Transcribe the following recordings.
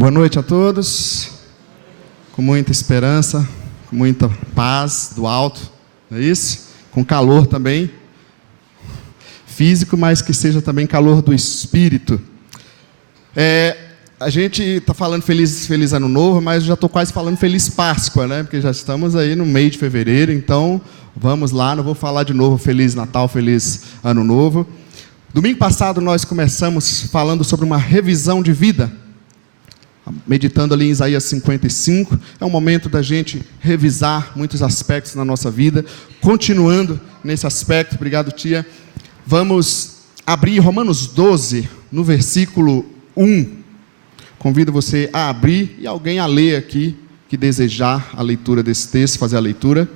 Boa noite a todos, com muita esperança, com muita paz do alto, não é isso? Com calor também, físico, mas que seja também calor do espírito. A gente está falando feliz ano novo, mas eu já estou quase falando feliz Páscoa, né? Porque já estamos aí no meio de fevereiro, então vamos lá, não vou falar de novo feliz Natal, feliz ano novo. Domingo passado nós começamos falando sobre uma revisão de vida, meditando ali em Isaías 55, é um momento da gente revisar muitos aspectos na nossa vida, continuando nesse aspecto, obrigado tia, vamos abrir Romanos 12, no versículo 1, convido você a abrir e alguém a ler aqui, que desejar a leitura desse texto, fazer a leitura.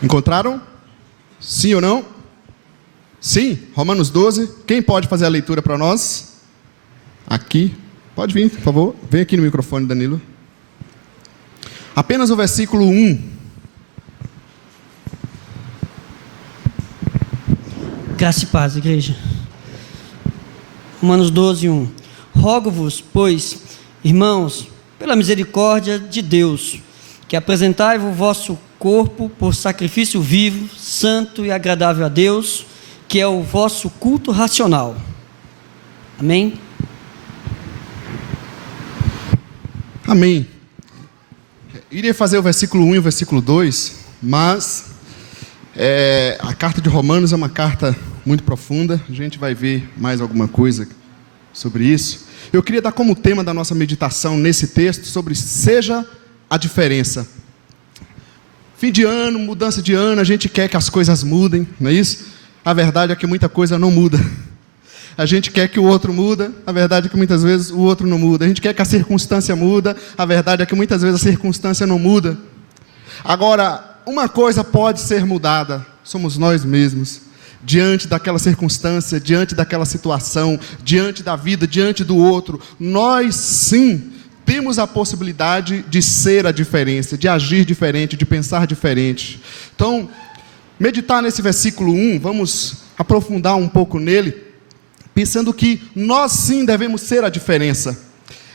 Encontraram? Sim ou não? Sim, Romanos 12, quem pode fazer a leitura para nós? Aqui, pode vir, por favor, vem aqui no microfone, Danilo. Apenas o versículo 1. Graça e paz, igreja. Romanos 12, 1. Rogo-vos, pois, irmãos, pela misericórdia de Deus, que apresentai o vosso corpo por sacrifício vivo, santo e agradável a Deus, que é o vosso culto racional. Amém? Amém. Iria fazer o versículo 1 e o versículo 2, mas a carta de Romanos é uma carta muito profunda, a gente vai ver mais alguma coisa sobre isso. Eu queria dar como tema da nossa meditação nesse texto sobre seja a diferença. Fim de ano, mudança de ano, a gente quer que as coisas mudem, não é isso? A verdade é que muita coisa não muda. A gente quer que o outro muda, a verdade é que muitas vezes o outro não muda. A gente quer que a circunstância muda, a verdade é que muitas vezes a circunstância não muda. Agora, uma coisa pode ser mudada, somos nós mesmos. Diante daquela circunstância, diante daquela situação, diante da vida, diante do outro, nós sim temos a possibilidade de ser a diferença, de agir diferente, de pensar diferente. Então, meditar nesse versículo 1, vamos aprofundar um pouco nele, pensando que nós sim devemos ser a diferença.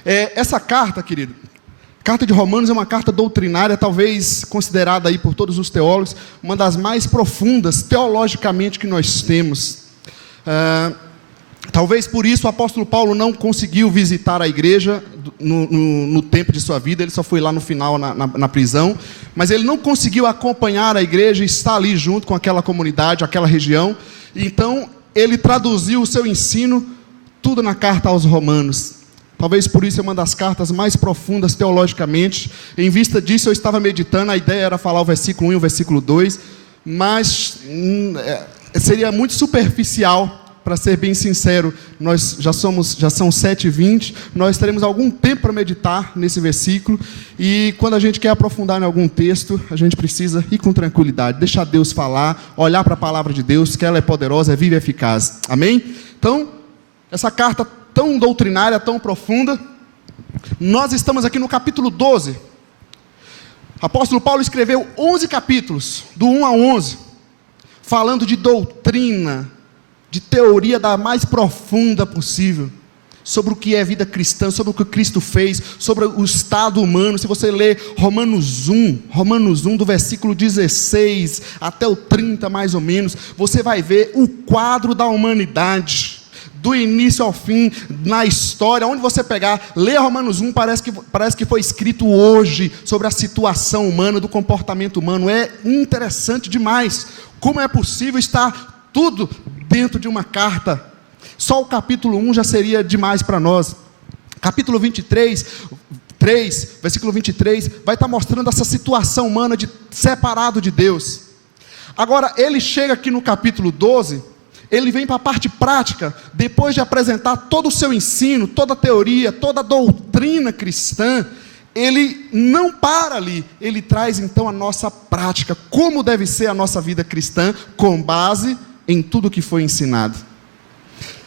Essa carta, querido, carta de Romanos é uma carta doutrinária, talvez considerada aí por todos os teólogos, uma das mais profundas teologicamente que nós temos. Talvez por isso o apóstolo Paulo não conseguiu visitar a igreja no tempo de sua vida, ele só foi lá no final na prisão, mas ele não conseguiu acompanhar a igreja e estar ali junto com aquela comunidade, aquela região. Então ele traduziu o seu ensino tudo na carta aos Romanos. Talvez por isso é uma das cartas mais profundas teologicamente. Em vista disso eu estava meditando, a ideia era falar o versículo 1 e o versículo 2, mas seria muito superficial. Para ser bem sincero, nós já são 7h20, nós teremos algum tempo para meditar nesse versículo, e quando a gente quer aprofundar em algum texto, a gente precisa ir com tranquilidade, deixar Deus falar, olhar para a palavra de Deus, que ela é poderosa, é viva e eficaz, amém? Então, essa carta tão doutrinária, tão profunda, nós estamos aqui no capítulo 12, apóstolo Paulo escreveu 11 capítulos, do 1 a 11, falando de doutrina, de teoria da mais profunda possível, sobre o que é vida cristã, sobre o que Cristo fez, sobre o estado humano. Se você ler Romanos 1, do versículo 16 até o 30 mais ou menos, você vai ver o quadro da humanidade, do início ao fim, na história. Onde você pegar, lê Romanos 1, parece que foi escrito hoje, sobre a situação humana, do comportamento humano. É interessante demais, como é possível estar tudo dentro de uma carta. Só o capítulo 1 já seria demais para nós. Capítulo 23, versículo 23, vai estar mostrando essa situação humana de separado de Deus. Agora, ele chega aqui no capítulo 12, ele vem para a parte prática, depois de apresentar todo o seu ensino, toda a teoria, toda a doutrina cristã, ele não para ali, ele traz então a nossa prática, como deve ser a nossa vida cristã, com base em tudo que foi ensinado.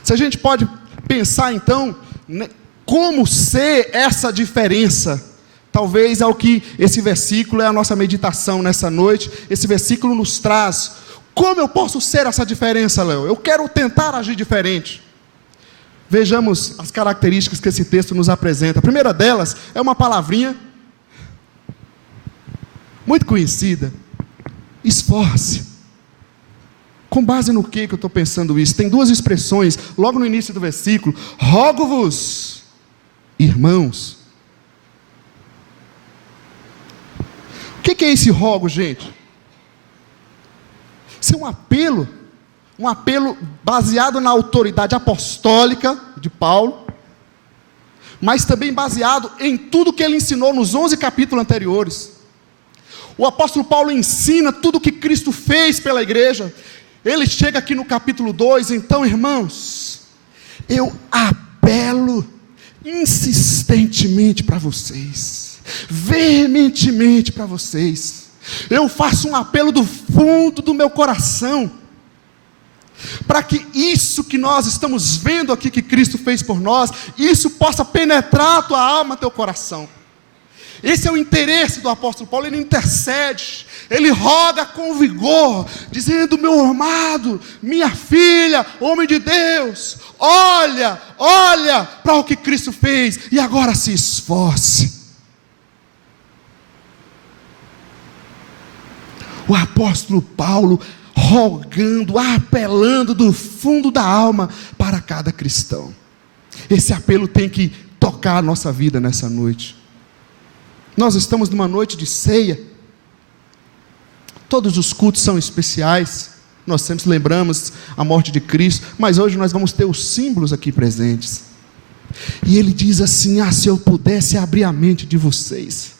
Se a gente pode pensar então, como ser essa diferença, talvez é o que esse versículo é a nossa meditação nessa noite. Esse versículo nos traz, como eu posso ser essa diferença, Léo? Eu quero tentar agir diferente. vejamos as características que esse texto nos apresenta. A primeira delas é uma palavrinha muito conhecida: esforce. Com base no que eu estou pensando isso? Tem duas expressões, logo no início do versículo: rogo-vos, irmãos. O que é esse rogo, gente? Isso é um apelo baseado na autoridade apostólica de Paulo, mas também baseado em tudo que ele ensinou nos 11 capítulos anteriores. O apóstolo Paulo ensina tudo o que Cristo fez pela igreja. Ele chega aqui no capítulo 2, então, irmãos, eu apelo insistentemente para vocês, veementemente para vocês, eu faço um apelo do fundo do meu coração, para que isso que nós estamos vendo aqui, que Cristo fez por nós, isso possa penetrar a tua alma, teu coração. Esse é o interesse do apóstolo Paulo. Ele intercede, ele roga com vigor, dizendo: meu amado, minha filha, homem de Deus, olha para o que Cristo fez, e agora se esforce. O apóstolo Paulo rogando, apelando do fundo da alma para cada cristão. Esse apelo tem que tocar a nossa vida nessa noite. Nós estamos numa noite de ceia. Todos os cultos são especiais, nós sempre lembramos a morte de Cristo, mas hoje nós vamos ter os símbolos aqui presentes. E ele diz assim: se eu pudesse abrir a mente de vocês,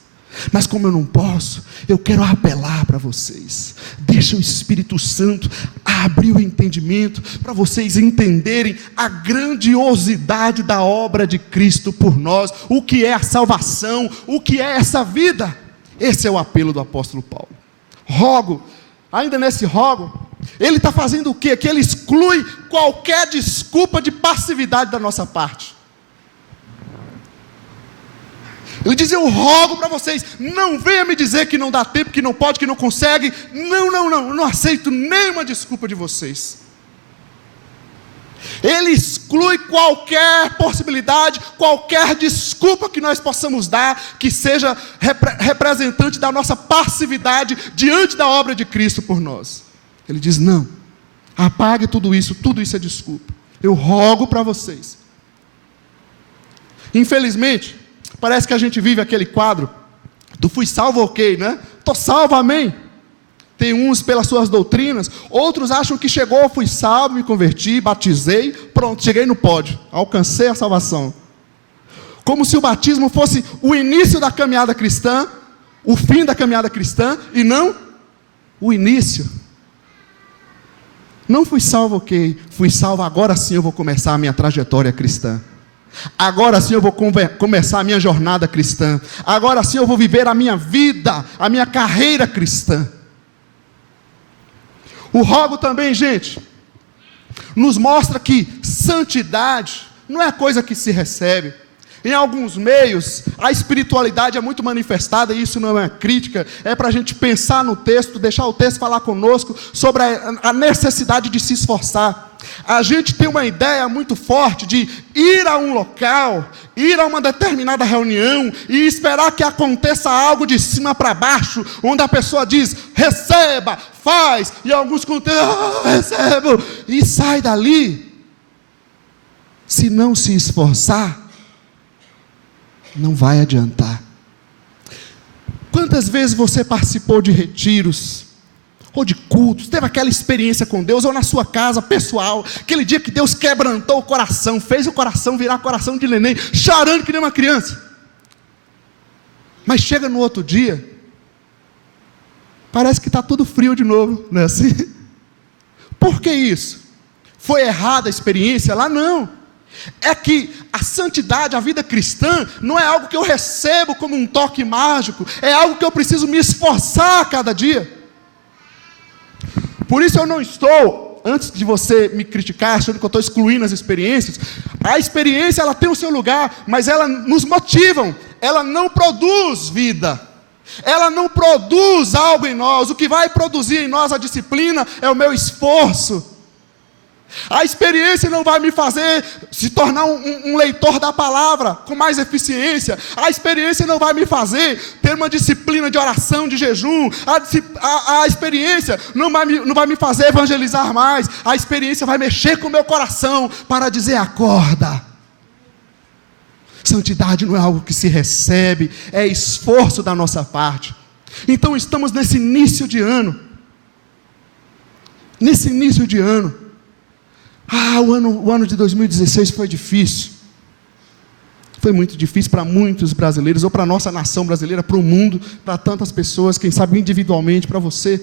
mas como eu não posso, eu quero apelar para vocês. Deixa o Espírito Santo abrir o entendimento, para vocês entenderem a grandiosidade da obra de Cristo por nós, o que é a salvação, o que é essa vida. Esse é o apelo do apóstolo Paulo. Rogo, ainda nesse rogo, ele está fazendo o quê? Que ele exclui qualquer desculpa de passividade da nossa parte. Ele diz: eu rogo para vocês, não venha me dizer que não dá tempo, que não pode, que não consegue. Não aceito nenhuma desculpa de vocês. Ele exclui qualquer possibilidade, qualquer desculpa que nós possamos dar, que seja representante da nossa passividade diante da obra de Cristo por nós. Ele diz: não, apague tudo isso é desculpa. Eu rogo para vocês. Infelizmente, parece que a gente vive aquele quadro do fui salvo, ok, né? Estou salvo, amém. Tem uns pelas suas doutrinas, outros acham que chegou, fui salvo, me converti, batizei, pronto, cheguei no pódio, alcancei a salvação. Como se o batismo fosse o início da caminhada cristã, o fim da caminhada cristã, e não o início. Não fui salvo, ok, fui salvo, agora sim eu vou começar a minha trajetória cristã. Agora sim eu vou começar a minha jornada cristã. Agora sim eu vou viver a minha vida, a minha carreira cristã. O rogo também, gente, nos mostra que santidade não é coisa que se recebe. Em alguns meios, a espiritualidade é muito manifestada, e isso não é uma crítica, é para a gente pensar no texto, deixar o texto falar conosco sobre a necessidade de se esforçar. A gente tem uma ideia muito forte de ir a um local, ir a uma determinada reunião e esperar que aconteça algo de cima para baixo, onde a pessoa diz: receba, faz, e alguns contemplam: recebo, e sai dali. Se não se esforçar, não vai adiantar. Quantas vezes você participou de retiros, ou de cultos, teve aquela experiência com Deus, ou na sua casa pessoal, aquele dia que Deus quebrantou o coração, fez o coração virar coração de neném, chorando que nem uma criança, mas chega no outro dia, parece que está tudo frio de novo, não é assim? Por que isso? Foi errada a experiência lá? Não. É que a santidade, a vida cristã, não é algo que eu recebo como um toque mágico, é algo que eu preciso me esforçar a cada dia. Por isso eu não estou, antes de você me criticar, achando que eu estou excluindo as experiências. A experiência, ela tem o seu lugar, mas ela nos motiva, ela não produz vida, ela não produz algo em nós. O que vai produzir em nós a disciplina é o meu esforço, A experiência não vai me fazer se tornar um leitor da palavra com mais eficiência. A experiência não vai me fazer ter uma disciplina de oração, de jejum. A experiência não vai me fazer evangelizar mais. A experiência vai mexer com o meu coração para dizer: acorda. Santidade não é algo que se recebe, é esforço da nossa parte. Então estamos nesse início de ano. O ano de 2016 foi difícil. Foi muito difícil para muitos brasileiros, ou para a nossa nação brasileira, para o mundo, para tantas pessoas, quem sabe individualmente, para você.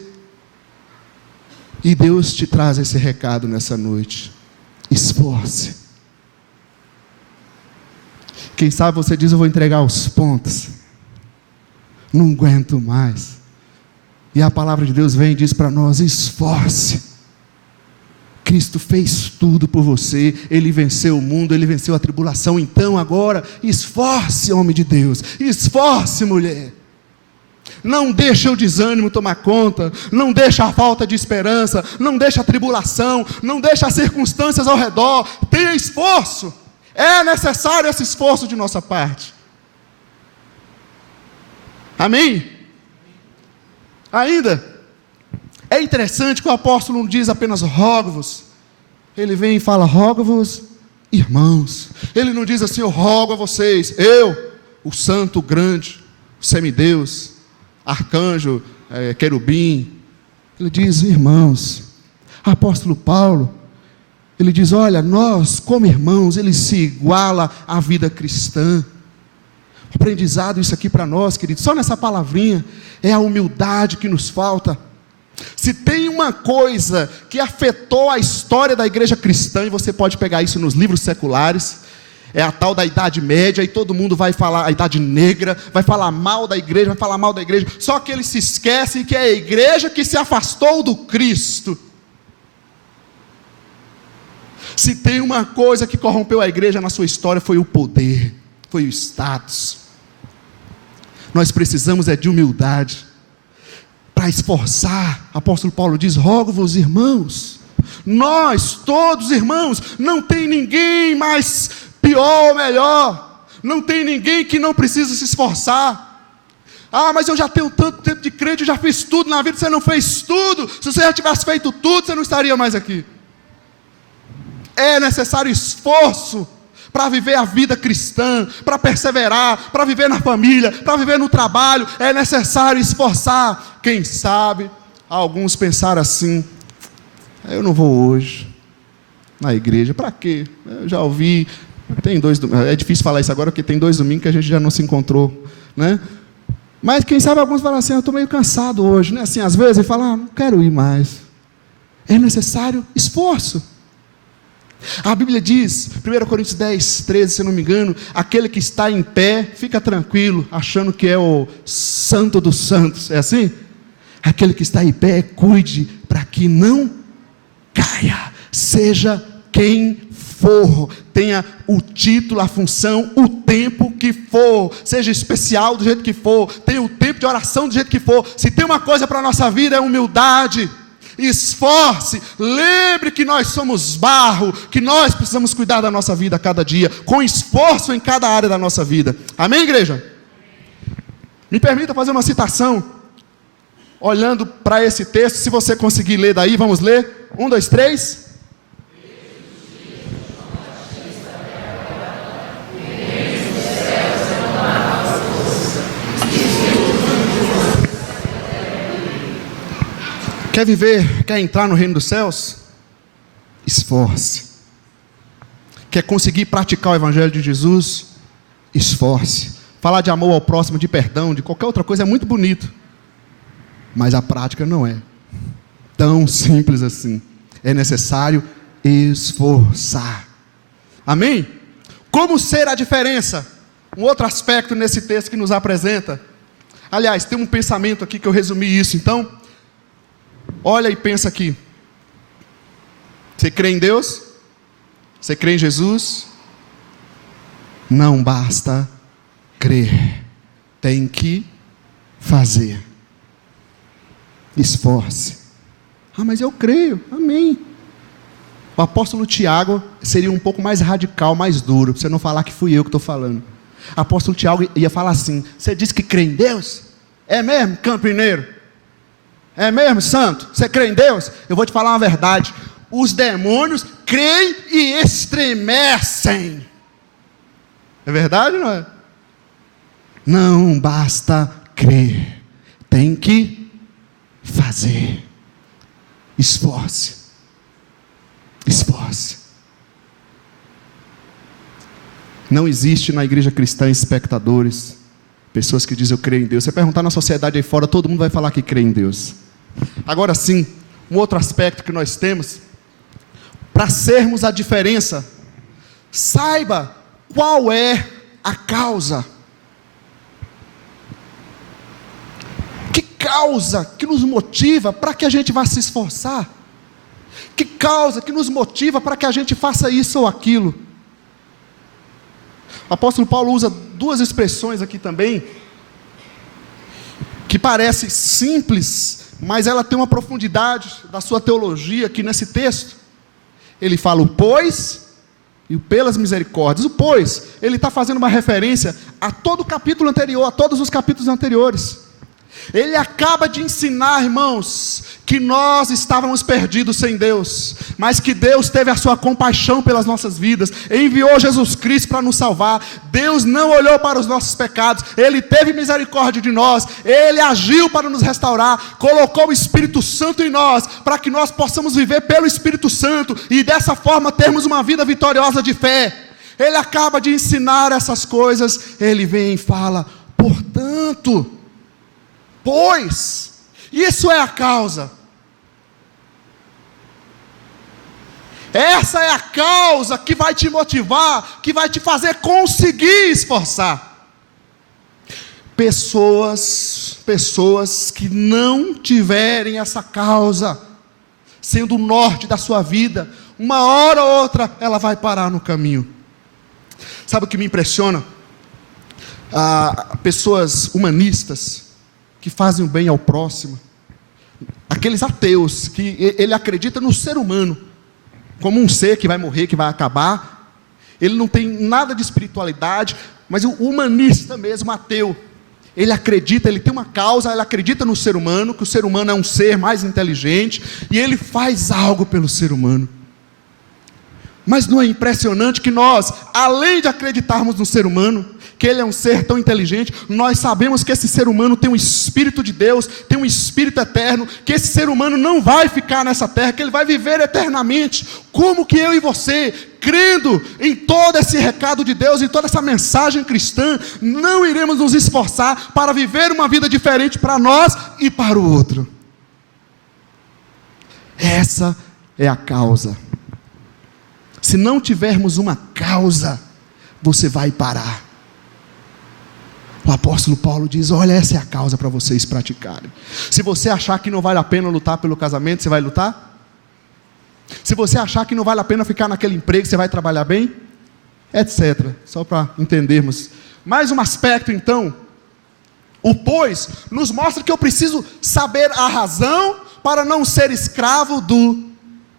E Deus te traz esse recado nessa noite: esforce. Quem sabe você diz: eu vou entregar os pontos, não aguento mais. E a palavra de Deus vem e diz para nós: esforce. Cristo fez tudo por você, Ele venceu o mundo, Ele venceu a tribulação. Então agora, esforce, homem de Deus, esforce, mulher. Não deixa o desânimo tomar conta, não deixa a falta de esperança, não deixa a tribulação, não deixa as circunstâncias ao redor. Tenha esforço, é necessário esse esforço de nossa parte. Amém? Ainda é interessante que o apóstolo não diz apenas rogo-vos. Ele vem e fala: rogo-vos, irmãos. Ele não diz assim: eu rogo a vocês, eu, o santo, o grande, o semideus, arcanjo, querubim. Ele diz: irmãos. Apóstolo Paulo, ele diz: olha, nós como irmãos, ele se iguala à vida cristã. Aprendizado isso aqui para nós, queridos. Só nessa palavrinha é a humildade que nos falta. Se tem uma coisa que afetou a história da igreja cristã, e você pode pegar isso nos livros seculares, é a tal da Idade Média, e todo mundo vai falar, a Idade Negra, vai falar mal da igreja, só que eles se esquecem que é a igreja que se afastou do Cristo. Se tem uma coisa que corrompeu a igreja na sua história, foi o poder, foi o status. Nós precisamos de humildade, para esforçar. Apóstolo Paulo diz: rogo-vos, irmãos. Nós todos irmãos, não tem ninguém mais pior ou melhor, não tem ninguém que não precisa se esforçar. Mas eu já tenho tanto tempo de crente, eu já fiz tudo na vida. Você não fez tudo. Se você já tivesse feito tudo, você não estaria mais aqui. É necessário esforço para viver a vida cristã, para perseverar, para viver na família, para viver no trabalho. É necessário esforçar. Quem sabe alguns pensaram assim: eu não vou hoje na igreja, para quê? Eu já ouvi, tem 2 domingos, é difícil falar isso agora porque tem 2 domingos que a gente já não se encontrou, né? Mas quem sabe alguns falam assim: eu estou meio cansado hoje, né? Assim, às vezes ele fala: não quero ir mais. É necessário esforço. A Bíblia diz, 1 Coríntios 10, 13, se eu não me engano: aquele que está em pé, fica tranquilo, achando que é o santo dos santos. É assim? Aquele que está em pé, cuide para que não caia, seja quem for, tenha o título, a função, o tempo que for, seja especial do jeito que for, tenha o tempo de oração do jeito que for. Se tem uma coisa para a nossa vida, é humildade. Esforce, lembre que nós somos barro, que nós precisamos cuidar da nossa vida a cada dia, com esforço em cada área da nossa vida. Amém, igreja? Me permita fazer uma citação, olhando para esse texto. Se você conseguir ler daí, vamos ler. 1, 2, 3. Quer viver, quer entrar no reino dos céus? Esforce. Quer conseguir praticar o evangelho de Jesus? Esforce. Falar de amor ao próximo, de perdão, de qualquer outra coisa é muito bonito, mas a prática não é tão simples assim. É necessário esforçar. Amém? Como ser a diferença? Um outro aspecto nesse texto que nos apresenta. Aliás, tem um pensamento aqui que eu resumi isso. Então, olha e pensa aqui. Você crê em Deus? Você crê em Jesus? Não basta crer, tem que fazer. Esforce. Mas eu creio, amém. O apóstolo Tiago seria um pouco mais radical, mais duro, para você não falar que fui eu que estou falando. O apóstolo Tiago ia falar assim: você diz que crê em Deus? É mesmo, campineiro? É mesmo, santo? Você crê em Deus? Eu vou te falar uma verdade: os demônios creem e estremecem. É verdade ou não é? Não basta crer, tem que fazer. Esforce. Esforce. Não existe na igreja cristã espectadores, pessoas que dizem eu creio em Deus. Você perguntar na sociedade aí fora, todo mundo vai falar que crê em Deus. Agora sim, um outro aspecto que nós temos, para sermos a diferença, saiba qual é a causa. Que causa que nos motiva para que a gente vá se esforçar? Que causa que nos motiva para que a gente faça isso ou aquilo? O apóstolo Paulo usa duas expressões aqui também, que parece simples, mas ela tem uma profundidade da sua teologia aqui nesse texto. Ele fala o pois e o pelas misericórdias. O pois, ele está fazendo uma referência a todo o capítulo anterior, a todos os capítulos anteriores. Ele acaba de ensinar, irmãos, que nós estávamos perdidos sem Deus, mas que Deus teve a sua compaixão pelas nossas vidas, enviou Jesus Cristo para nos salvar. Deus não olhou para os nossos pecados, Ele teve misericórdia de nós, Ele agiu para nos restaurar, colocou o Espírito Santo em nós, para que nós possamos viver pelo Espírito Santo, e dessa forma termos uma vida vitoriosa de fé. Ele acaba de ensinar essas coisas, ele vem e fala, portanto, pois, isso é a causa. Essa é a causa que vai te motivar, que vai te fazer conseguir esforçar. Pessoas que não tiverem essa causa, sendo o norte da sua vida, uma hora ou outra, ela vai parar no caminho. Sabe o que me impressiona? Pessoas humanistas, que fazem o bem ao próximo, aqueles ateus, que ele acredita no ser humano, como um ser que vai morrer, que vai acabar, ele não tem nada de espiritualidade, mas o humanista mesmo, ateu, ele acredita, ele tem uma causa, ele acredita no ser humano, que o ser humano é um ser mais inteligente, e ele faz algo pelo ser humano. Mas não é impressionante que nós, além de acreditarmos no ser humano, que ele é um ser tão inteligente, nós sabemos que esse ser humano tem um Espírito de Deus, tem um Espírito eterno, que esse ser humano não vai ficar nessa terra, que ele vai viver eternamente. Como que eu e você, crendo em todo esse recado de Deus, em toda essa mensagem cristã, não iremos nos esforçar para viver uma vida diferente para nós e para o outro? Essa é a causa. Se não tivermos uma causa, você vai parar. O apóstolo Paulo diz, olha, essa é a causa para vocês praticarem. Se você achar que não vale a pena lutar pelo casamento, você vai lutar? Se você achar que não vale a pena ficar naquele emprego, você vai trabalhar bem? Etc. Só para entendermos. Mais um aspecto então, o pois, nos mostra que eu preciso saber a razão para não ser escravo do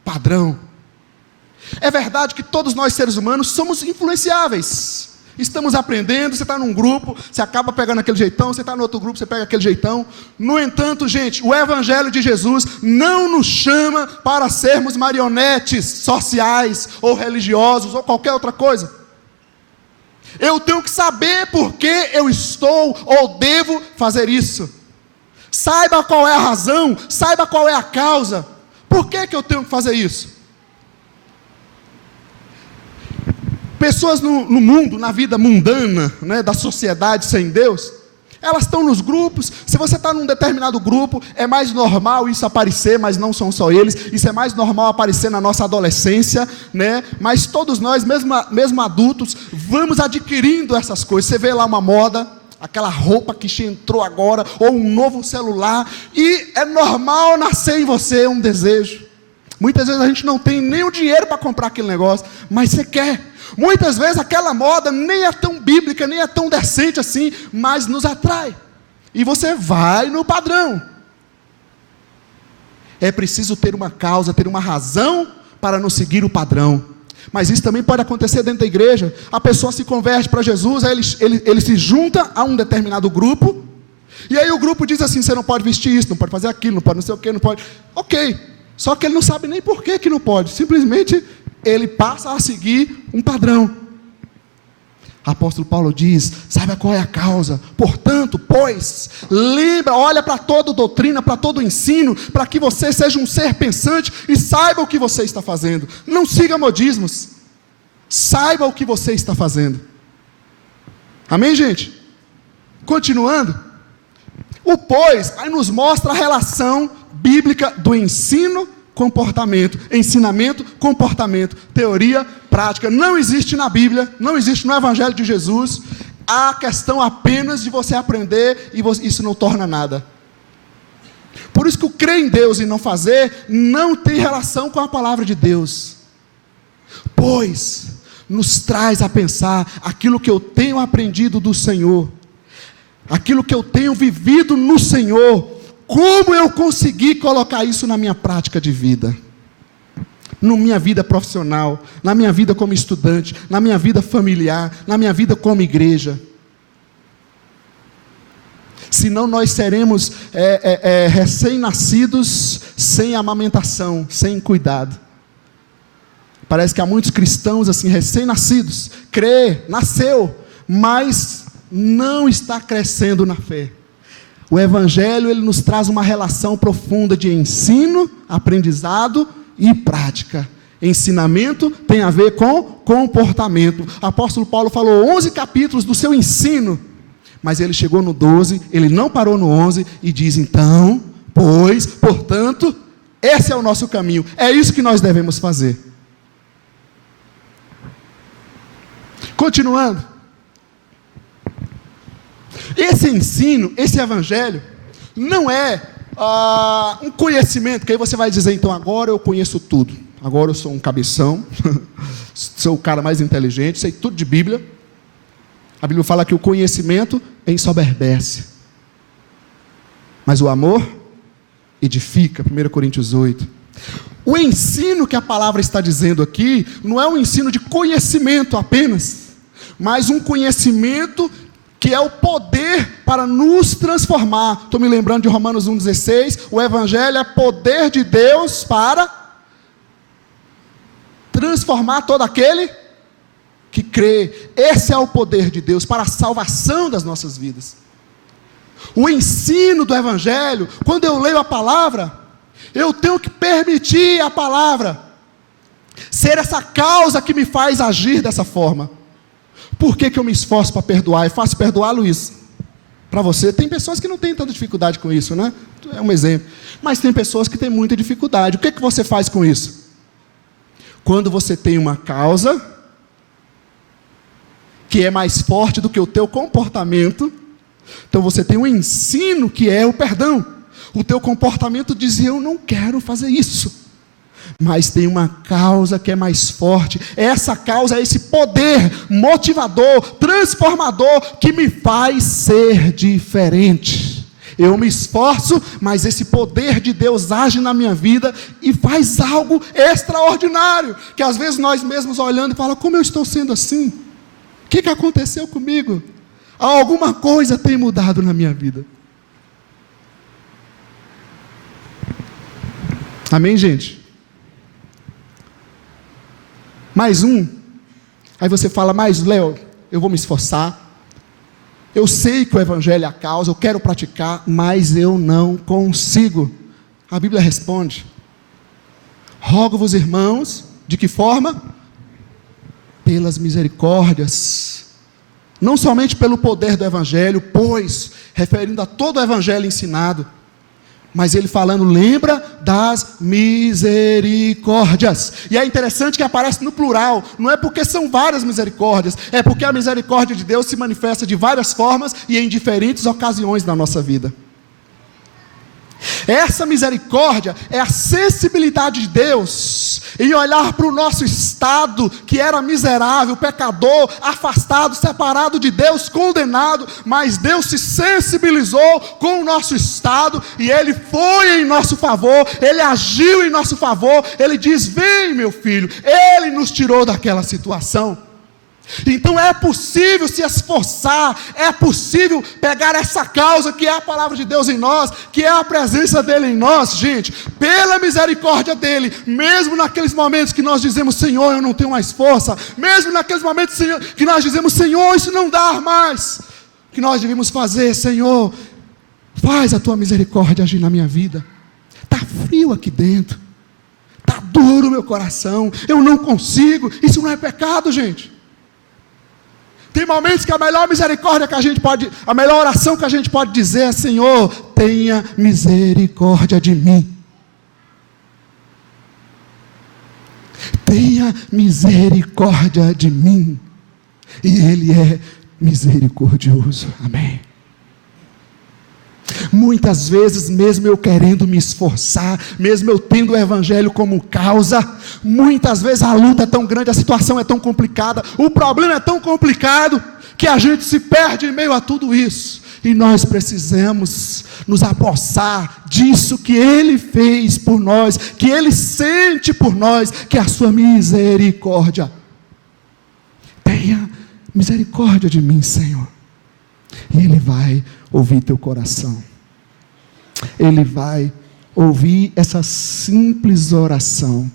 padrão. É verdade que todos nós seres humanos somos influenciáveis, estamos aprendendo. Você está num grupo, você acaba pegando aquele jeitão, você está no outro grupo, você pega aquele jeitão. No entanto, gente, o Evangelho de Jesus não nos chama para sermos marionetes sociais, ou religiosos, ou qualquer outra coisa. Eu tenho que saber por que eu estou, ou devo fazer isso. Saiba qual é a razão, saiba qual é a causa. Por que eu tenho que fazer isso? Pessoas no mundo, na vida mundana, né, da sociedade sem Deus, elas estão nos grupos. Se você está num determinado grupo, é mais normal isso aparecer, mas não são só eles. Isso é mais normal aparecer na nossa adolescência, né? Mas todos nós, mesmo adultos, vamos adquirindo essas coisas. Você vê lá uma moda, aquela roupa que entrou agora, ou um novo celular, e é normal nascer em você um desejo. Muitas vezes a gente não tem nem o dinheiro para comprar aquele negócio, mas você quer. Muitas vezes aquela moda nem é tão bíblica, nem é tão decente assim, mas nos atrai. E você vai no padrão. É preciso ter uma causa, ter uma razão para não seguir o padrão. Mas isso também pode acontecer dentro da igreja. A pessoa se converte para Jesus, aí ele se junta a um determinado grupo, e aí o grupo diz assim: você não pode vestir isso, não pode fazer aquilo, não pode não sei o que, não pode. Ok, só que ele não sabe nem por que não pode, simplesmente ele passa a seguir um padrão. Apóstolo Paulo diz: sabe qual é a causa? Portanto, pois, lembra, olha para toda doutrina, para todo ensino, para que você seja um ser pensante e saiba o que você está fazendo. Não siga modismos, saiba o que você está fazendo. Amém, gente? Continuando, o pois aí nos mostra a relação bíblica do ensino, comportamento, ensinamento, comportamento, teoria, prática. Não existe na Bíblia, não existe no Evangelho de Jesus a questão apenas de você aprender e isso não torna nada. Por isso que o crer em Deus e não fazer não tem relação com a palavra de Deus. Pois nos traz a pensar aquilo que eu tenho aprendido do Senhor, aquilo que eu tenho vivido no Senhor. Como eu consegui colocar isso na minha prática de vida? Na minha vida profissional, na minha vida como estudante, na minha vida familiar, na minha vida como igreja. Senão nós seremos recém-nascidos sem amamentação, sem cuidado. Parece que há muitos cristãos assim, recém-nascidos, nasceu, mas não está crescendo na fé. O Evangelho, ele nos traz uma relação profunda de ensino, aprendizado e prática. Ensinamento tem a ver com comportamento. O apóstolo Paulo falou 11 capítulos do seu ensino, mas ele chegou no 12, ele não parou no 11 e diz: então, pois, portanto, esse é o nosso caminho, é isso que nós devemos fazer. Continuando. Esse ensino, esse evangelho, não é um conhecimento, que aí você vai dizer: então agora eu conheço tudo, agora eu sou um cabeção, sou o cara mais inteligente, sei tudo de Bíblia. A Bíblia fala que o conhecimento ensoberbece, mas o amor edifica, 1 Coríntios 8. O ensino que a palavra está dizendo aqui, não é um ensino de conhecimento apenas, mas um conhecimento que é o poder para nos transformar. Estou me lembrando de Romanos 1,16, o Evangelho é poder de Deus para transformar todo aquele que crê. Esse é o poder de Deus para a salvação das nossas vidas. O ensino do Evangelho, quando eu leio a palavra, eu tenho que permitir a palavra ser essa causa que me faz agir dessa forma. Por que eu me esforço para perdoar? É fácil perdoar, Luiz? Para você, tem pessoas que não têm tanta dificuldade com isso, né? É um exemplo. Mas tem pessoas que têm muita dificuldade. O que você faz com isso? Quando você tem uma causa que é mais forte do que o teu comportamento, então você tem um ensino que é o perdão. O teu comportamento diz: eu não quero fazer isso. Mas tem uma causa que é mais forte. Essa causa é esse poder motivador, transformador, que me faz ser diferente. Eu me esforço, mas esse poder de Deus age na minha vida e faz algo extraordinário, que às vezes nós mesmos olhando e falamos: como eu estou sendo assim? O que aconteceu comigo? Alguma coisa tem mudado na minha vida. Amém, gente? Mais um. Aí você fala: mas Léo, eu vou me esforçar, eu sei que o Evangelho é a causa, eu quero praticar, mas eu não consigo. A Bíblia responde: rogo-vos, irmãos, de que forma? Pelas misericórdias, não somente pelo poder do Evangelho, pois, referindo a todo o Evangelho ensinado, mas ele falando: lembra das misericórdias. E é interessante que aparece no plural, não é porque são várias misericórdias, é porque a misericórdia de Deus se manifesta de várias formas e em diferentes ocasiões na nossa vida. Essa misericórdia é a sensibilidade de Deus em olhar para o nosso estado, que era miserável, pecador, afastado, separado de Deus, condenado, mas Deus se sensibilizou com o nosso estado, e Ele foi em nosso favor, Ele agiu em nosso favor, Ele diz: vem meu filho, Ele nos tirou daquela situação. Então é possível se esforçar, é possível pegar essa causa que é a palavra de Deus em nós, que é a presença dEle em nós, gente, pela misericórdia dEle, mesmo naqueles momentos que nós dizemos: Senhor, eu não tenho mais força, mesmo naqueles momentos, Senhor, que nós dizemos: Senhor, isso não dá mais, o que nós devemos fazer? Senhor, faz a tua misericórdia agir na minha vida. Está frio aqui dentro, está duro o meu coração, eu não consigo. Isso não é pecado, gente. Tem momentos que a melhor misericórdia que a gente pode, a melhor oração que a gente pode dizer é: Senhor, tenha misericórdia de mim. Tenha misericórdia de mim. E Ele é misericordioso. Amém. Muitas vezes, mesmo eu querendo me esforçar, mesmo eu tendo o evangelho como causa, muitas vezes a luta é tão grande, a situação é tão complicada, o problema é tão complicado, que a gente se perde em meio a tudo isso, e nós precisamos nos apossar disso que Ele fez por nós, que Ele sente por nós, que é a sua misericórdia. Tenha misericórdia de mim, Senhor. E Ele vai ouvir teu coração. Ele vai ouvir essa simples oração: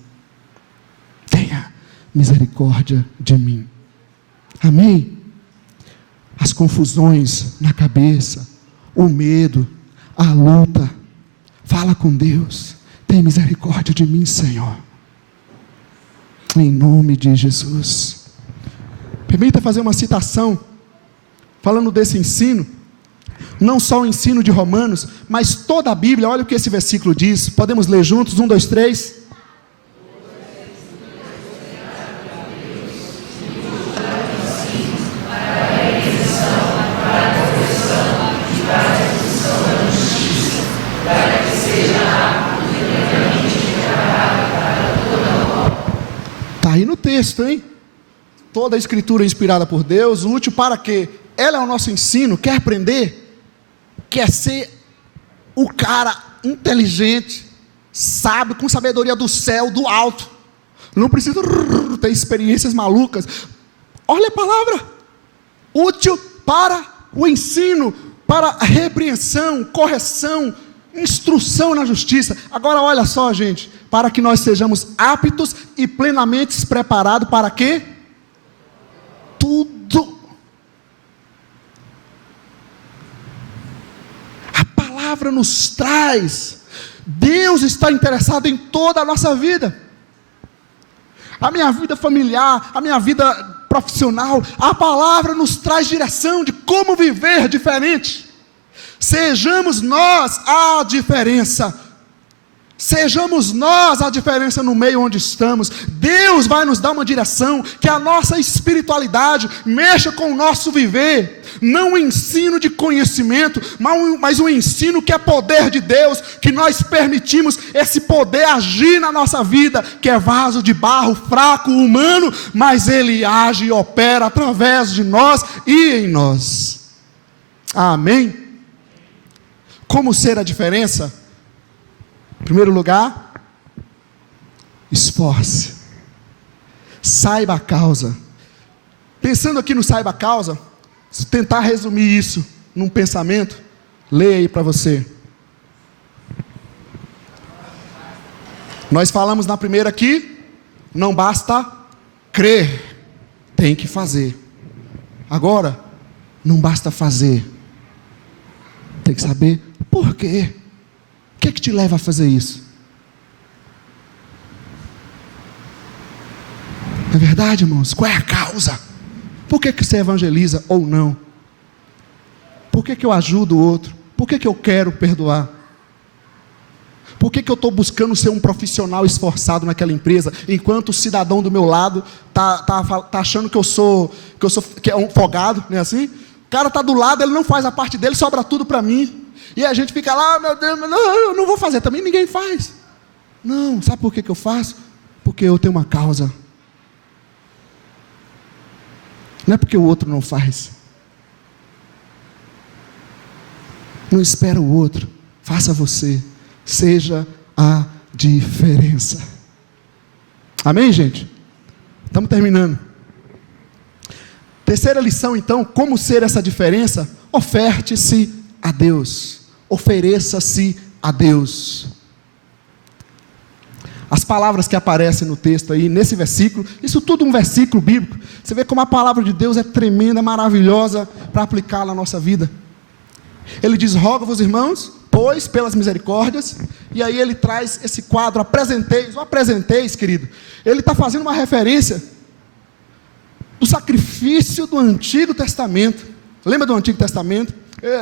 tenha misericórdia de mim. Amém? As confusões na cabeça, o medo, a luta, fala com Deus: tem misericórdia de mim, Senhor, em nome de Jesus. Permita fazer uma citação, falando desse ensino, não só o ensino de Romanos, mas toda a Bíblia. Olha o que esse versículo diz, podemos ler juntos? 1, 2, 3. Está aí no texto, hein? Toda a escritura é inspirada por Deus, útil para quê? Ela é o nosso ensino. Quer aprender? Quer ser o cara inteligente, sábio, com sabedoria do céu, do alto, não precisa ter experiências malucas. Olha a palavra: útil para o ensino, para a repreensão, correção, instrução na justiça. Agora olha só, gente, para que nós sejamos aptos e plenamente preparados para quê? Tudo. A palavra nos traz, Deus está interessado em toda a nossa vida, a minha vida familiar, a minha vida profissional. A palavra nos traz direção de como viver diferente. Sejamos nós a diferença. Sejamos nós a diferença no meio onde estamos. Deus vai nos dar uma direção, que a nossa espiritualidade mexa com o nosso viver, não um ensino de conhecimento, mas um ensino que é poder de Deus, que nós permitimos esse poder agir na nossa vida, que é vaso de barro, fraco, humano, mas Ele age e opera através de nós e em nós. Amém? Como ser a diferença? Em primeiro lugar, esforce, saiba a causa. Pensando aqui no saiba a causa, se tentar resumir isso num pensamento, leia aí para você. Nós falamos na primeira aqui, não basta crer, tem que fazer. Agora, não basta fazer, tem que saber por quê. O que é que te leva a fazer isso? Não é verdade, irmãos? Qual é a causa? Por que você evangeliza ou não? Por que eu ajudo o outro? Por que eu quero perdoar? Por que eu estou buscando ser um profissional esforçado naquela empresa, enquanto o cidadão do meu lado tá achando que é um folgado, não é assim? O cara está do lado, ele não faz a parte dele, sobra tudo para mim. E a gente fica lá, meu Deus, não, eu não vou fazer, também ninguém faz. Não, sabe por que eu faço? Porque eu tenho uma causa. Não é porque o outro não faz. Não espera o outro, faça você, seja a diferença. Amém, gente? Estamos terminando. Terceira lição, então, como ser essa diferença? Oferte-se a Deus, ofereça-se a Deus. As palavras que aparecem no texto aí, nesse versículo, isso tudo um versículo bíblico, você vê como a palavra de Deus é tremenda, maravilhosa, para aplicá-la na nossa vida. Ele diz, rogo-vos irmãos, pois, pelas misericórdias, e aí ele traz esse quadro, apresenteis, querido, ele está fazendo uma referência do sacrifício do Antigo Testamento. Lembra do Antigo Testamento?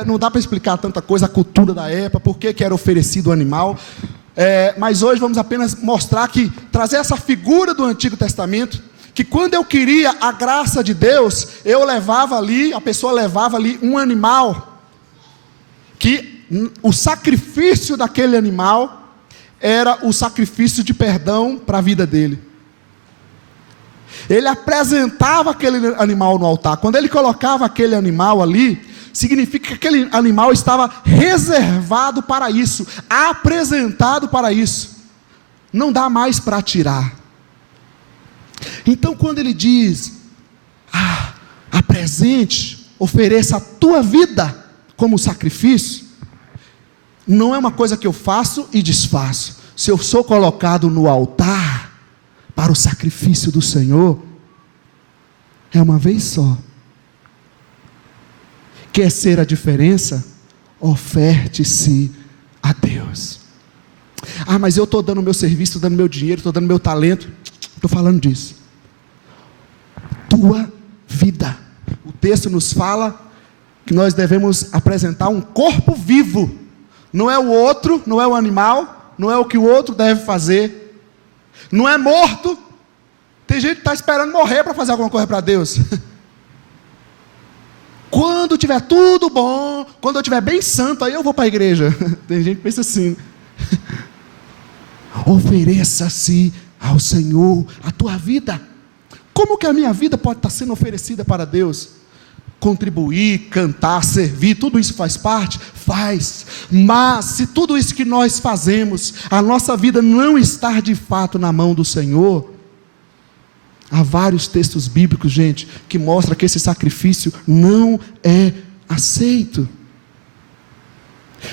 Não dá para explicar tanta coisa, a cultura da época, por que era oferecido o animal, mas hoje vamos apenas mostrar que, trazer essa figura do Antigo Testamento, que quando eu queria a graça de Deus, a pessoa levava ali um animal, que o sacrifício daquele animal, era o sacrifício de perdão para a vida dele. Ele apresentava aquele animal no altar. Quando ele colocava aquele animal ali, significa que aquele animal estava reservado para isso, apresentado para isso. Não dá mais para tirar. Então quando ele diz, apresente, ofereça a tua vida como sacrifício, não é uma coisa que eu faço e desfaço. Se eu sou colocado no altar para o sacrifício do Senhor, é uma vez só. Quer ser a diferença? Oferte-se a Deus. Mas eu estou dando meu serviço, estou dando meu dinheiro, estou dando meu talento. Estou falando disso. Tua vida. O texto nos fala que nós devemos apresentar um corpo vivo. Não é o outro, não é o animal, não é o que o outro deve fazer. Não é morto. Tem gente que está esperando morrer para fazer alguma coisa para Deus. Quando tiver tudo bom, quando eu estiver bem santo, aí eu vou para a igreja. Tem gente que pensa assim. Ofereça-se ao Senhor a tua vida. Como que a minha vida pode estar sendo oferecida para Deus? Contribuir, cantar, servir, tudo isso faz parte? Faz. Mas se tudo isso que nós fazemos, a nossa vida não estar de fato na mão do Senhor, há vários textos bíblicos, gente, que mostram que esse sacrifício não é aceito.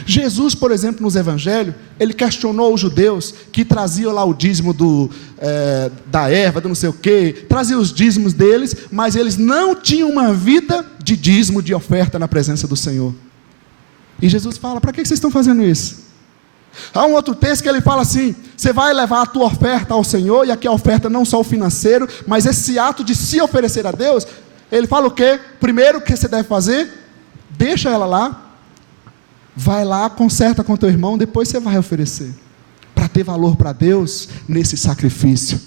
Jesus, por exemplo, nos evangelhos, ele questionou os judeus que traziam lá o dízimo da erva, do não sei o que, traziam os dízimos deles, mas eles não tinham uma vida de dízimo, de oferta na presença do Senhor. E Jesus fala, para que vocês estão fazendo isso? Há um outro texto que ele fala assim, você vai levar a tua oferta ao Senhor, e aqui a oferta não só o financeiro, mas esse ato de se oferecer a Deus, ele fala o quê? Primeiro, o que você deve fazer? Deixa ela lá, vai lá, conserta com teu irmão, depois você vai oferecer, para ter valor para Deus, nesse sacrifício.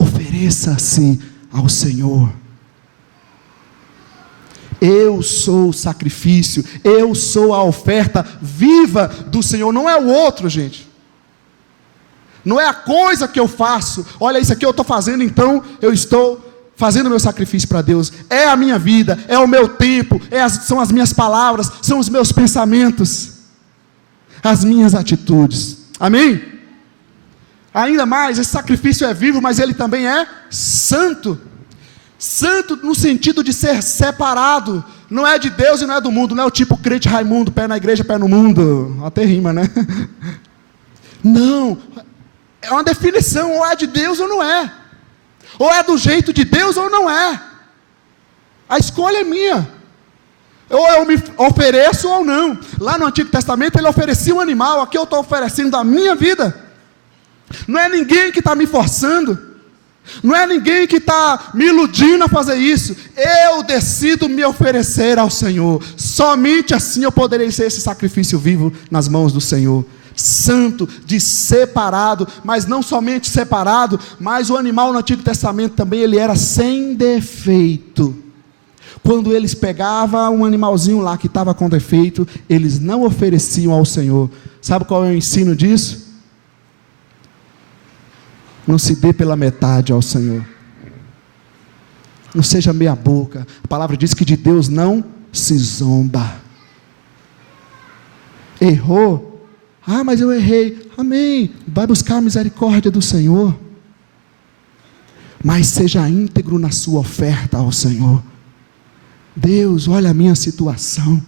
Ofereça-se ao Senhor. Eu sou o sacrifício, eu sou a oferta viva do Senhor, não é o outro, gente, não é a coisa que eu faço, olha isso aqui eu estou fazendo, então eu estou fazendo o meu sacrifício para Deus, é a minha vida, é o meu tempo, são as minhas palavras, são os meus pensamentos, as minhas atitudes, amém? Ainda mais, esse sacrifício é vivo, mas ele também é santo. Santo no sentido de ser separado, não é de Deus e não é do mundo, não é o tipo crente Raimundo, pé na igreja, pé no mundo, até rima, né? Não, é uma definição, ou é de Deus ou não é, ou é do jeito de Deus ou não é, a escolha é minha, ou eu me ofereço ou não. Lá no Antigo Testamento ele oferecia um animal, aqui eu estou oferecendo a minha vida, não é ninguém que está me forçando, não é ninguém que está me iludindo a fazer isso, eu decido me oferecer ao Senhor, somente assim eu poderei ser esse sacrifício vivo nas mãos do Senhor, santo, de separado, mas não somente separado, mas o animal no Antigo Testamento também ele era sem defeito, Quando eles pegavam um animalzinho lá que estava com defeito, eles não ofereciam ao Senhor. Sabe qual é o ensino disso? Não se dê pela metade ao Senhor. Não seja meia boca. A palavra diz que de Deus não se zomba. Errou? Ah, mas eu errei. Amém. Vai buscar a misericórdia do Senhor. Mas seja íntegro na sua oferta ao Senhor. Deus, olha a minha situação.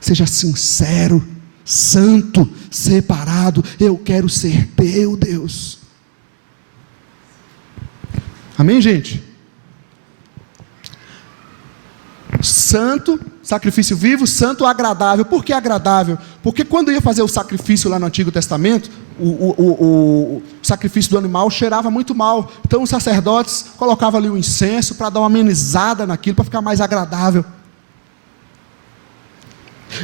Seja sincero, santo, separado. Eu quero ser teu, Deus. Amém, gente? Santo, sacrifício vivo, santo, agradável. Por que agradável? Porque quando ia fazer o sacrifício lá no Antigo Testamento, o sacrifício do animal cheirava muito mal. Então os sacerdotes colocavam ali o incenso para dar uma amenizada naquilo, para ficar mais agradável.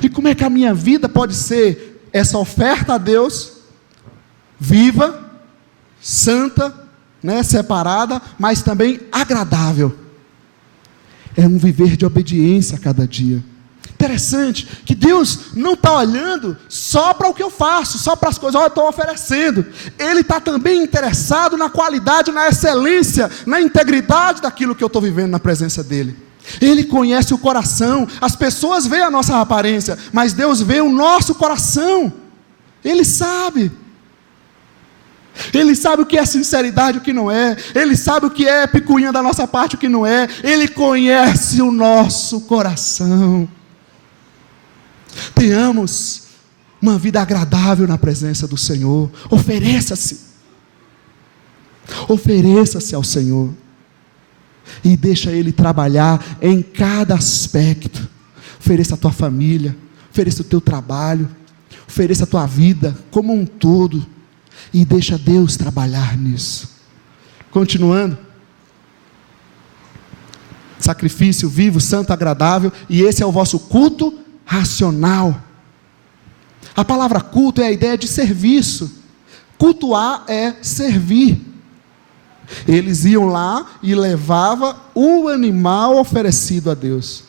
E como é que a minha vida pode ser essa oferta a Deus, viva, santa, né, separada, mas também agradável? É um viver de obediência a cada dia. Interessante que Deus não está olhando só para o que eu faço, só para as coisas que eu estou oferecendo. Ele está também interessado na qualidade, na excelência, na integridade daquilo que eu estou vivendo na presença dEle. Ele conhece o coração. As pessoas veem a nossa aparência, mas Deus vê o nosso coração. Ele sabe. Ele sabe o que é sinceridade e o que não é. Ele sabe o que é picuinha da nossa parte e o que não é. Ele conhece o nosso coração. Tenhamos uma vida agradável na presença do Senhor. Ofereça-se. Ofereça-se ao Senhor. E deixa Ele trabalhar em cada aspecto. Ofereça a tua família. Ofereça o teu trabalho. Ofereça a tua vida como um todo. E deixa Deus trabalhar nisso. Continuando. Sacrifício vivo, santo, agradável. E esse é o vosso culto racional. A palavra culto é a ideia de serviço. Cultuar é servir. Eles iam lá e levavam o animal oferecido a Deus.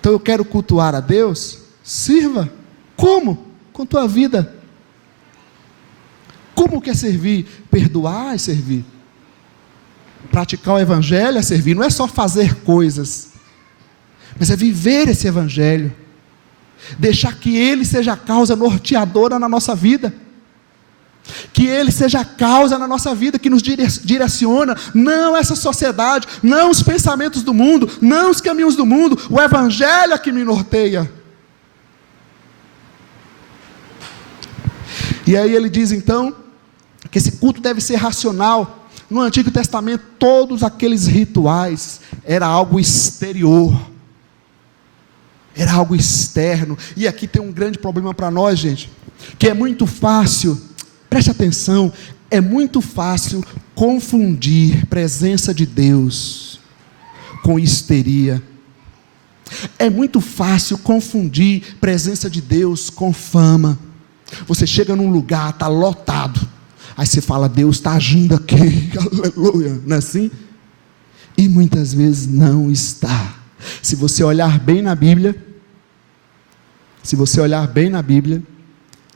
Então eu quero cultuar a Deus. Sirva. Como? Com tua vida. Como que é servir? Perdoar é servir. Praticar o evangelho é servir. Não é só fazer coisas, mas é viver esse evangelho. Deixar que ele seja a causa norteadora na nossa vida. Que ele seja a causa na nossa vida, que nos direciona. Não essa sociedade, não os pensamentos do mundo, não os caminhos do mundo. O evangelho é que me norteia. E aí ele diz então que esse culto deve ser racional. No Antigo Testamento, todos aqueles rituais era algo exterior, era algo externo. E aqui tem um grande problema para nós, gente, que é muito fácil, preste atenção, é muito fácil confundir presença de Deus com histeria. É muito fácil confundir presença de Deus com fama. Você chega num lugar, está lotado, aí você fala, Deus está agindo aqui, aleluia, não é assim? E muitas vezes não está. Se você olhar bem na Bíblia,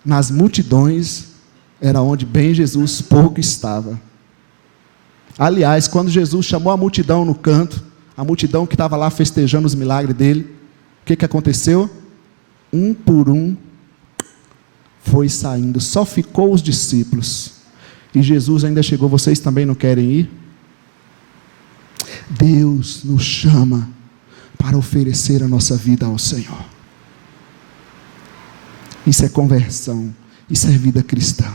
nas multidões, era onde bem Jesus pouco estava. Aliás, quando Jesus chamou a multidão no canto, a multidão que estava lá festejando os milagres dele, o que aconteceu? Um por um, foi saindo, só ficou os discípulos. E Jesus ainda chegou, vocês também não querem ir? Deus nos chama para oferecer a nossa vida ao Senhor. Isso é conversão, isso é vida cristã.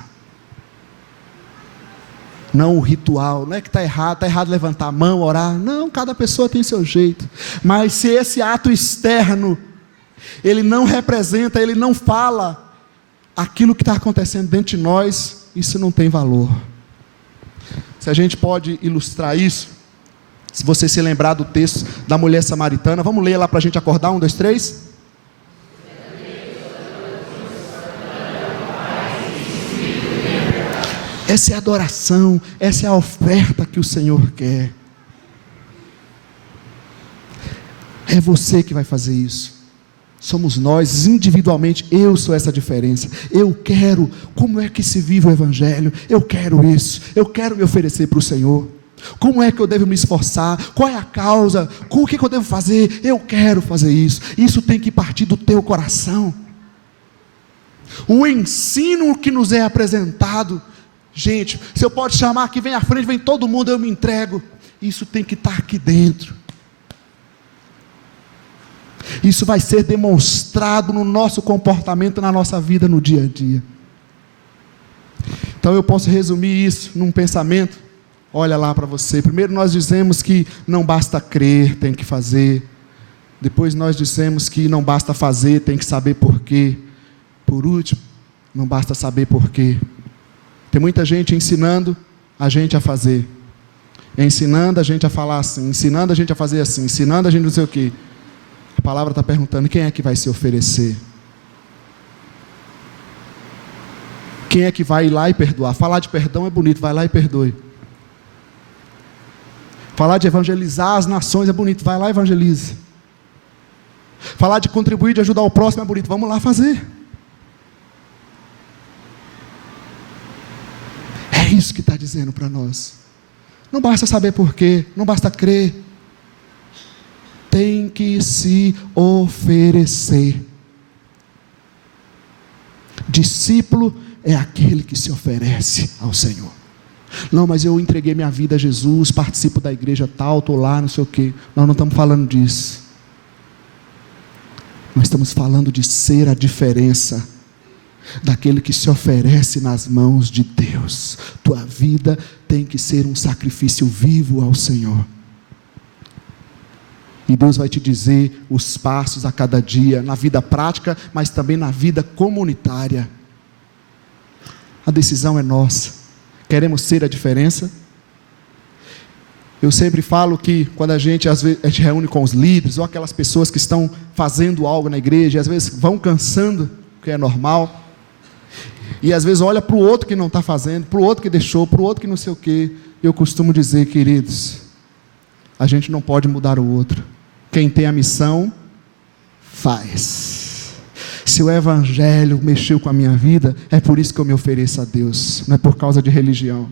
Não o ritual, não é que está errado levantar a mão, orar, não, cada pessoa tem seu jeito, mas se esse ato externo, ele não representa, ele não fala aquilo que está acontecendo dentro de nós, isso não tem valor. Se a gente pode ilustrar isso, se você se lembrar do texto da mulher samaritana, vamos ler lá para a gente acordar, 1, 2, 3. Essa é a adoração, essa é a oferta que o Senhor quer. É você que vai fazer isso. Somos nós, individualmente. Eu sou essa diferença. Eu quero. Como é que se vive o Evangelho? Eu quero isso. Eu quero me oferecer para o Senhor. Como é que eu devo me esforçar? Qual é a causa? O que eu devo fazer? Eu quero fazer isso. Isso tem que partir do teu coração. O ensino que nos é apresentado, gente, se eu pode chamar que vem à frente, vem todo mundo, eu me entrego. Isso tem que estar aqui dentro. Isso vai ser demonstrado no nosso comportamento, na nossa vida, no dia a dia. Então eu posso resumir isso num pensamento. Olha lá para você. Primeiro nós dizemos que não basta crer, tem que fazer. Depois nós dissemos que não basta fazer, tem que saber porquê. Por último, não basta saber porquê. Tem muita gente ensinando a gente a fazer. Ensinando a gente a falar assim, ensinando a gente a fazer assim, ensinando a gente não sei o quê. A palavra está perguntando, quem é que vai se oferecer? Quem é que vai ir lá e perdoar? Falar de perdão é bonito, vai lá e perdoe. Falar de evangelizar as nações é bonito, vai lá e evangelize. Falar de contribuir, de ajudar o próximo é bonito, vamos lá fazer. É isso que está dizendo para nós. Não basta saber porquê, não basta crer. Tem que se oferecer. Discípulo é aquele que se oferece ao Senhor. Não, mas eu entreguei minha vida a Jesus, participo da igreja tal, estou lá, não sei o quê. Nós não estamos falando disso. Nós estamos falando de ser a diferença daquele que se oferece nas mãos de Deus. Tua vida tem que ser um sacrifício vivo ao Senhor. E Deus vai te dizer os passos a cada dia, na vida prática, mas também na vida comunitária. A decisão é nossa. Queremos ser a diferença? Eu sempre falo que quando às vezes a gente reúne com os líderes, ou aquelas pessoas que estão fazendo algo na igreja, e às vezes vão cansando, que é normal, e às vezes olha para o outro que não está fazendo, para o outro que deixou, para o outro que não sei o quê. Eu costumo dizer, queridos, a gente não pode mudar o outro. Quem tem a missão, faz. Se o Evangelho mexeu com a minha vida, é por isso que eu me ofereço a Deus, não é por causa de religião.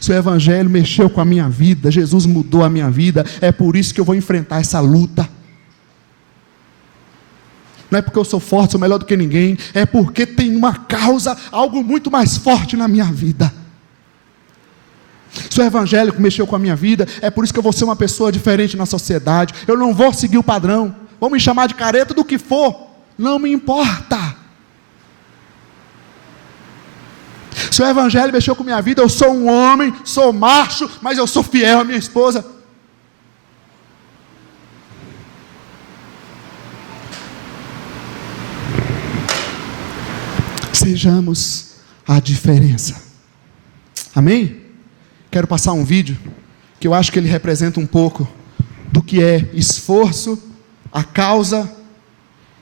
Se o Evangelho mexeu com a minha vida, Jesus mudou a minha vida, é por isso que eu vou enfrentar essa luta. Não é porque eu sou forte, sou melhor do que ninguém, é porque tem uma causa, algo muito mais forte na minha vida. Se o Evangelho mexeu com a minha vida, é por isso que eu vou ser uma pessoa diferente na sociedade. Eu não vou seguir o padrão, vão me chamar de careta do que for, não me importa. Se o Evangelho mexeu com a minha vida, eu sou um homem, sou macho, mas eu sou fiel à minha esposa. Sejamos a diferença. Amém? Quero passar um vídeo que eu acho que ele representa um pouco do que é esforço, a causa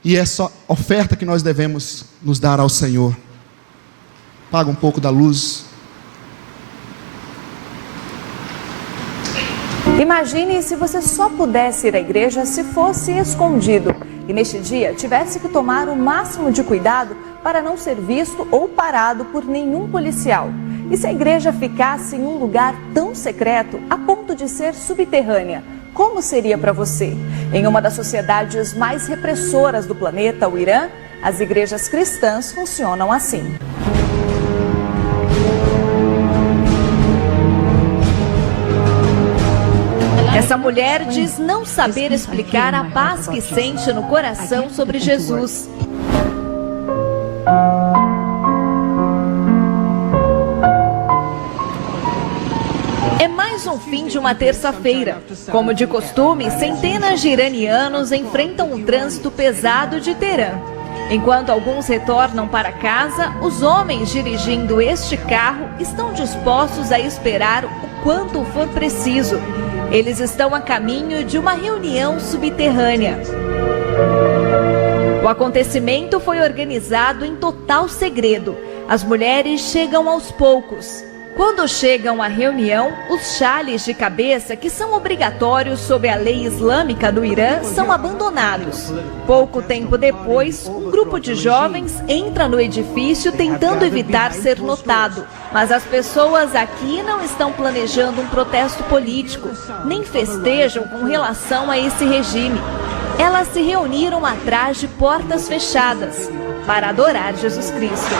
e essa oferta que nós devemos nos dar ao Senhor. Paga um pouco da luz. Imagine se você só pudesse ir à igreja se fosse escondido e neste dia tivesse que tomar o máximo de cuidado para não ser visto ou parado por nenhum policial. E se a igreja ficasse em um lugar tão secreto a ponto de ser subterrânea, como seria para você? Em uma das sociedades mais repressoras do planeta, o Irã, as igrejas cristãs funcionam assim. Essa mulher diz não saber explicar a paz que sente no coração sobre Jesus. É mais um fim de uma terça-feira. Como de costume, centenas de iranianos enfrentam o trânsito pesado de Teherã. Enquanto alguns retornam para casa, os homens dirigindo este carro estão dispostos a esperar o quanto for preciso. Eles estão a caminho de uma reunião subterrânea. O acontecimento foi organizado em total segredo. As mulheres chegam aos poucos. Quando chegam à reunião, os chales de cabeça, que são obrigatórios sob a lei islâmica do Irã, são abandonados. Pouco tempo depois, um grupo de jovens entra no edifício tentando evitar ser notado. Mas as pessoas aqui não estão planejando um protesto político, nem festejam com relação a esse regime. Elas se reuniram atrás de portas fechadas para adorar Jesus Cristo.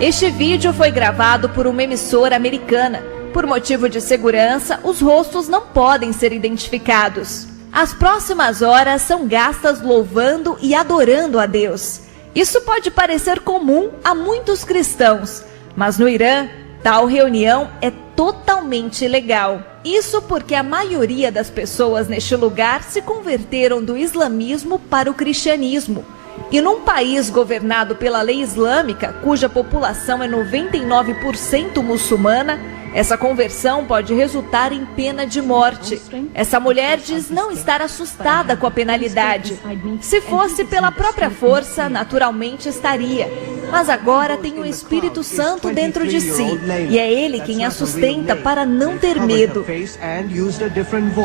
Este vídeo foi gravado por uma emissora americana. Por motivo de segurança, os rostos não podem ser identificados. As próximas horas são gastas louvando e adorando a Deus. Isso pode parecer comum a muitos cristãos, mas no Irã, tal reunião é totalmente ilegal. Isso porque a maioria das pessoas neste lugar se converteram do islamismo para o cristianismo. E num país governado pela lei islâmica, cuja população é 99% muçulmana, essa conversão pode resultar em pena de morte. Essa mulher diz não estar assustada com a penalidade. Se fosse pela própria força, naturalmente estaria. Mas agora tem o Espírito Santo dentro de si, e é ele quem a sustenta para não ter medo.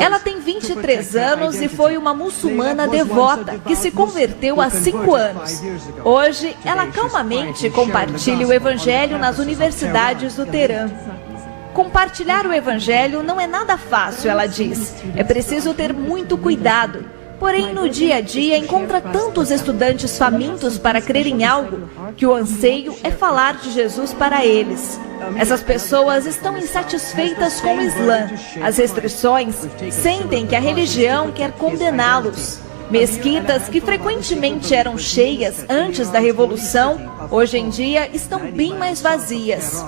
Ela tem 23 anos e foi uma muçulmana devota que se converteu há 5 anos. Hoje, ela calmamente compartilha o Evangelho nas universidades do Teherã. Compartilhar o Evangelho não é nada fácil, ela diz. É preciso ter muito cuidado. Porém, no dia a dia, encontra tantos estudantes famintos para crer em algo que o anseio é falar de Jesus para eles. Essas pessoas estão insatisfeitas com o Islã. As restrições sentem que a religião quer condená-los. Mesquitas que frequentemente eram cheias antes da Revolução, hoje em dia estão bem mais vazias.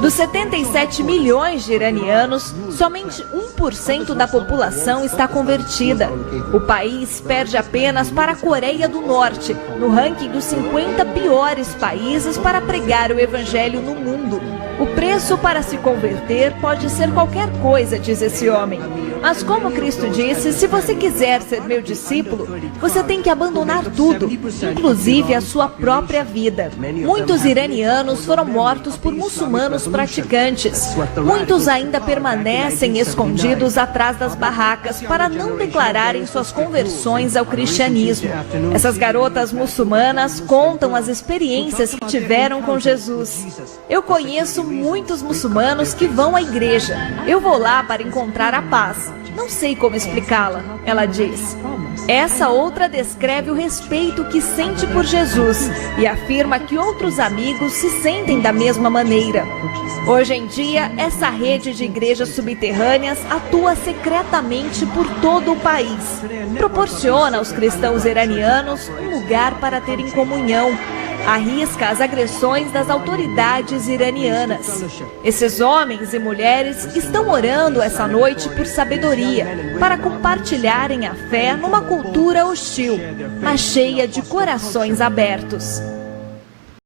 Dos 77 milhões de iranianos, somente 1% da população está convertida. O país perde apenas para a Coreia do Norte, no ranking dos 50 piores países para pregar o evangelho no mundo. O preço para se converter pode ser qualquer coisa, diz esse homem. Mas como Cristo disse, se você quiser ser meu discípulo, você tem que abandonar tudo, inclusive a sua própria vida. Muitos iranianos foram mortos por muçulmanos praticantes. Muitos ainda permanecem escondidos atrás das barracas para não declararem suas conversões ao cristianismo. Essas garotas muçulmanas contam as experiências que tiveram com Jesus. Eu conheço muitos muçulmanos que vão à igreja. Eu vou lá para encontrar a paz. Não sei como explicá-la, ela diz. Essa outra descreve o respeito que sente por Jesus e afirma que outros amigos se sentem da mesma maneira. Hoje em dia, essa rede de igrejas subterrâneas atua secretamente por todo o país. Proporciona aos cristãos iranianos um lugar para terem comunhão. Arrisca as agressões das autoridades iranianas. Esses homens e mulheres estão orando essa noite por sabedoria, para compartilharem a fé numa cultura hostil, mas cheia de corações abertos.